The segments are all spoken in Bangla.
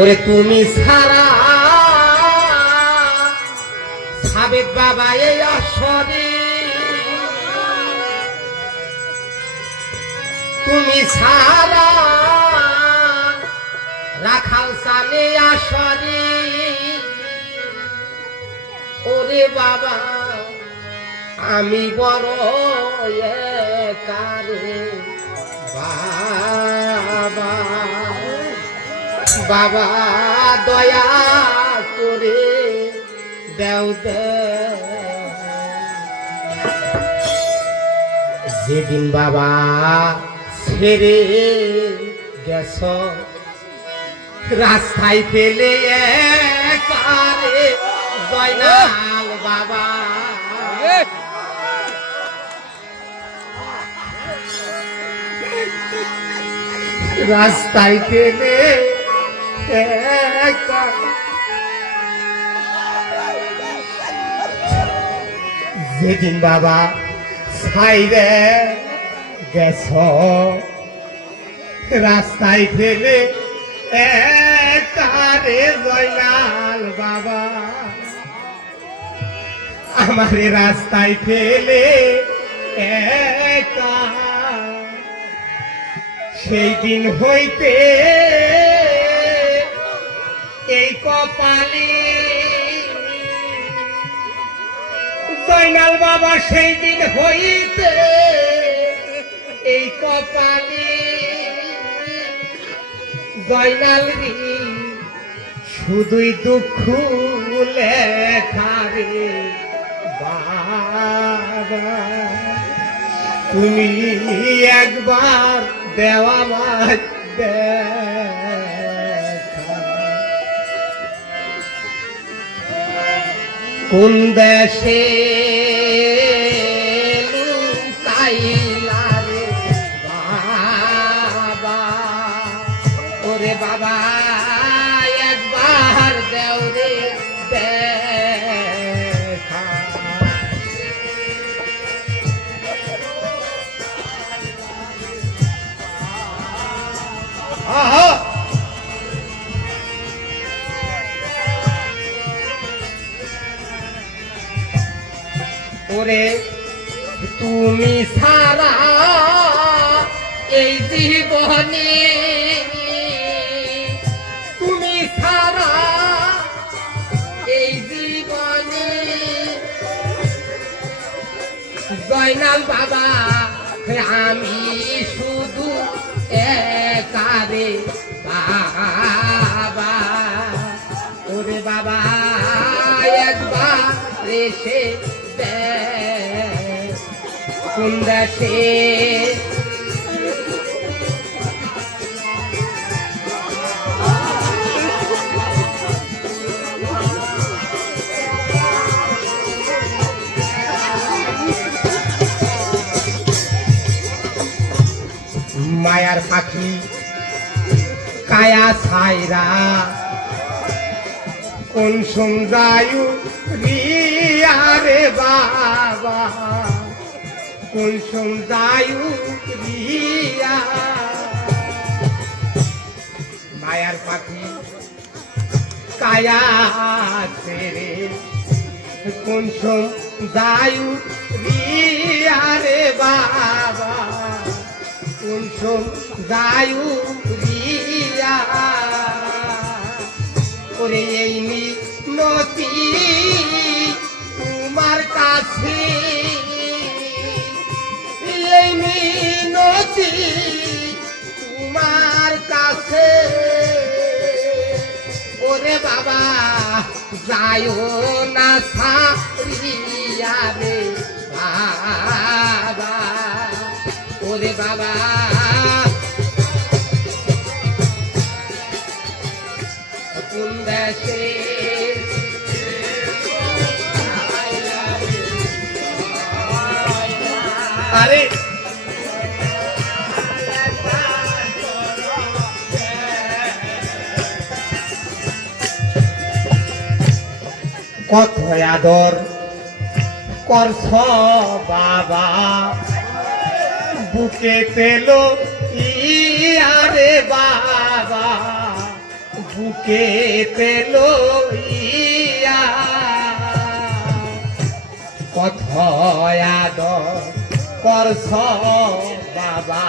ওরে তুমি সারা সাবেক বাবা এই আসরে তুমি সারা রাখাল সানে আসরে। ওরে বাবা, আমি বড় কারে বাবা। বাবা দয়া করে দেও যেদিন বাবা ছেড়ে গেছ রাস্তায় ফেলে জয়নাল বাবা। রাস্তায় একা যেদিন বাবা সাইরে গেছ, রাস্তায় ফেলে একারে জয়নাল বাবা। আমারে রাস্তায় ফেলে সেই দিন হইতে এই কপালে। জয়নাল বাবা সেই দিন হইতে এই কপালে। জয়নাল শুধুই দুঃখ লেখা রে বাবা। তুমি একবার দেওয়া মাছ কোন দেশে লুকাইলা ওরে তুমি সারা এই জীবনে, তুমি সারা এই জীবনে। জয়নাল বাবা, আমি শুধু একারে বাবা। ওরে বাবা, একবার এসে দেখ। কোন দেশে মায়ার পাখি কায়া ছাইরা কোন সমজায়ু রিয়া রে বাবা। কোন সমজায়ু রিয়া মায়ার পাখি কায়া ছেড়ে কোন সমজায়ু রিয়া রে বাবা? কুলসুম গায়ু রিয়া ওরে এই নতি ওরে বাবা যায় না সারিয়া রে বাবা। ওরে বাবা। কত আদর করছ বাবা? বুকে পেল ইয়ারে বাবা। বুকেতে লইয়া কথয়াদ করছ বাবা?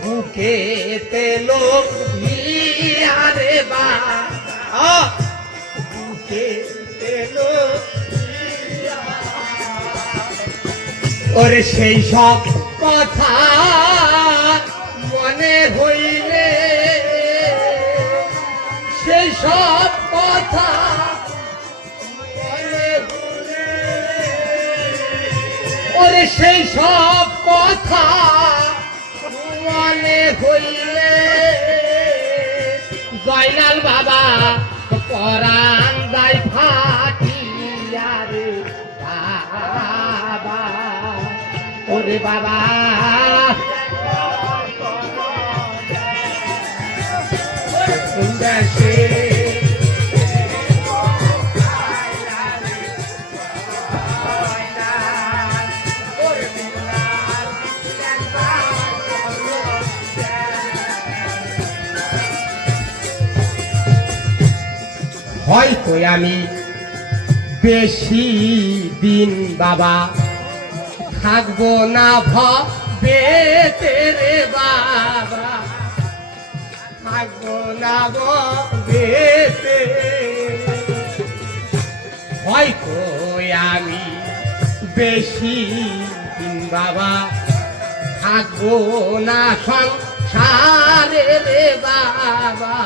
বুকেতে লইয়া রে বা ওরে সেই সব কথা মনে হইলে, সেই সব কথা ওরে সেই সব কথা মনে হইলে। জয়নাল বাবা, পরাণ দায় ওরে বাবা। হয়তো আমি বেশি দিন বাবা থাকব না ভবে রে বাবা। থাকব না ভবে হয়তো আমি বেশি দিন বাবা। থাকব না সংসারে রে বাবা।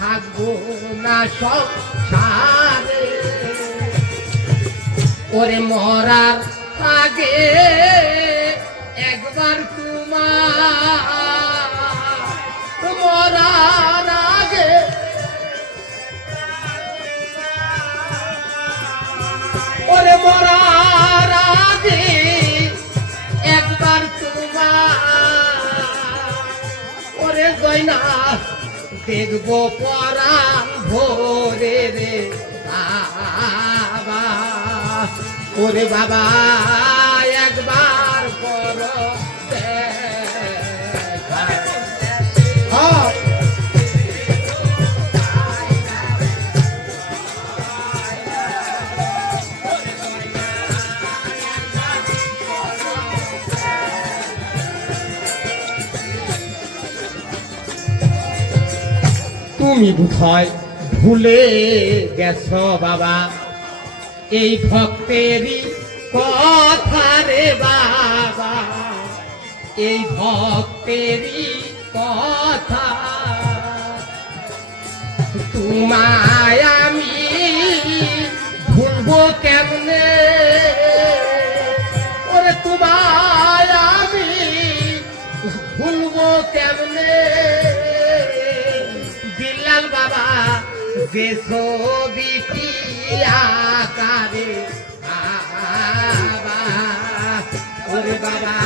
থাকব না সংসারে। ওরে মরার আগে একবার তোমার আগে। ওরে মরার আগে একবার তোমার ওরে গয়না দেখব পরাম ভোরে রে। ওরে বাবা একবার হ্যাঁ। তুমি বুঝয় ভুলে গেছ বাবা এই ভক্তেরই কথা রে বাবা। এই ভক্তেরই কথা। তোমায় আমি ভুলবো কেমনে? ওরে, তোমায় আমি ভুলবো কেমনে? বিল্লাল বাবা, যে ছবিটি আকারে বাবা ওরে বাবা।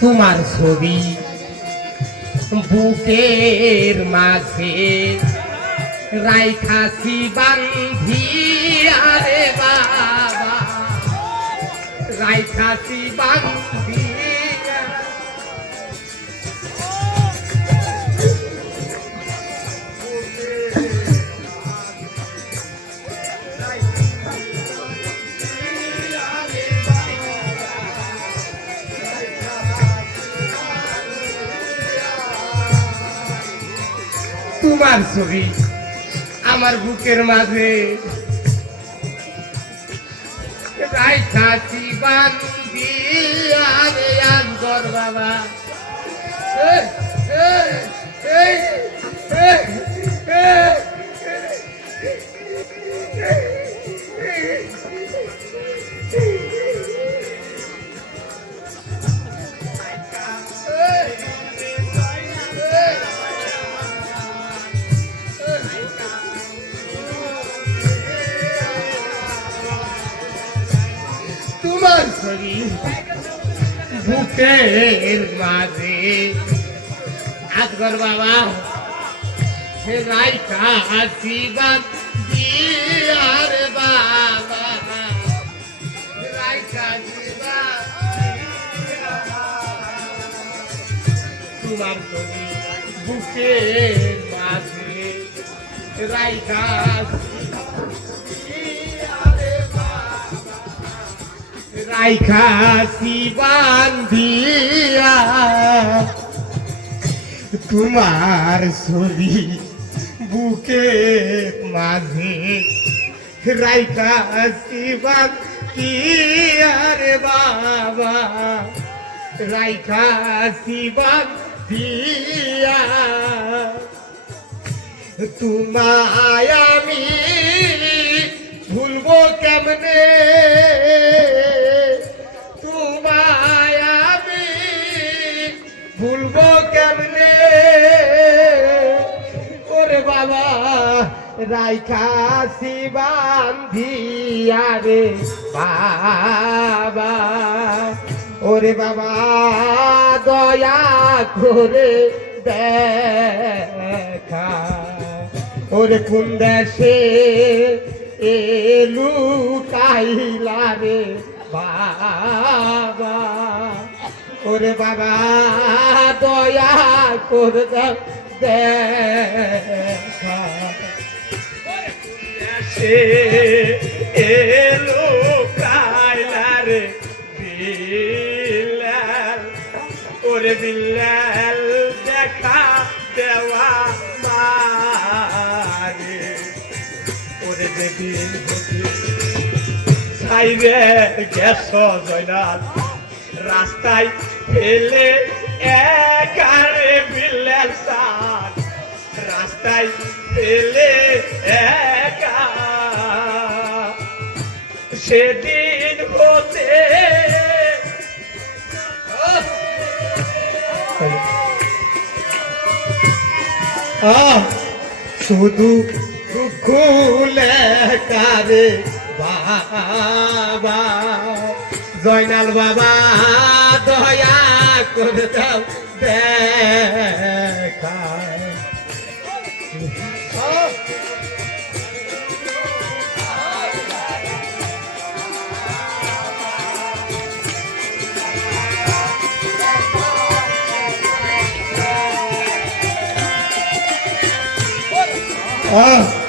তোমার ছবি বুকের মাঝে। রাইখাসি বান্ধি আরে বাবা। রাইখাসি বান্ধি তোমার ছবি আমার বুকের মাঝে আরে বাবা শরীর বুকের মাঝে। আজগর বাবা, সে রাইকা জীবন দিয়ার বাবা। রাইকা তোমার ছবি বুকের মাঝে রাইকা রাইখা শিবান দিয়া। তোমার ছবি বুকে মাঝে রাইখা শিবান দিয়ার বাবা। রাইখা শিবান দিয়া। তোমায় আমি ভুলবো কেমনে? কেমনে? ওরে বাবা, রাইখা শিবান রে বাবা। ওরে বাবা, দয়া করে দেখা। ওরে কোন দেশে এলু কাইলা বাবা? ওরে বাবা, দয়া করে দাও দেখা। সে এলো কায়লার বিল্লাল। ওরে বিল্লাল, দেখা দেওয়া মারে। ওরে যেদিন সাইরে গেছ জয়নাল রাস্তায় ফেলে একারে বিল্লাল সার। রাস্তায় ফেলে একা। সেদিন হতে শুধু দুঃখ লেখারে বাবা। জয়নাল বাবা দয়া করে দাও দেখা আহ।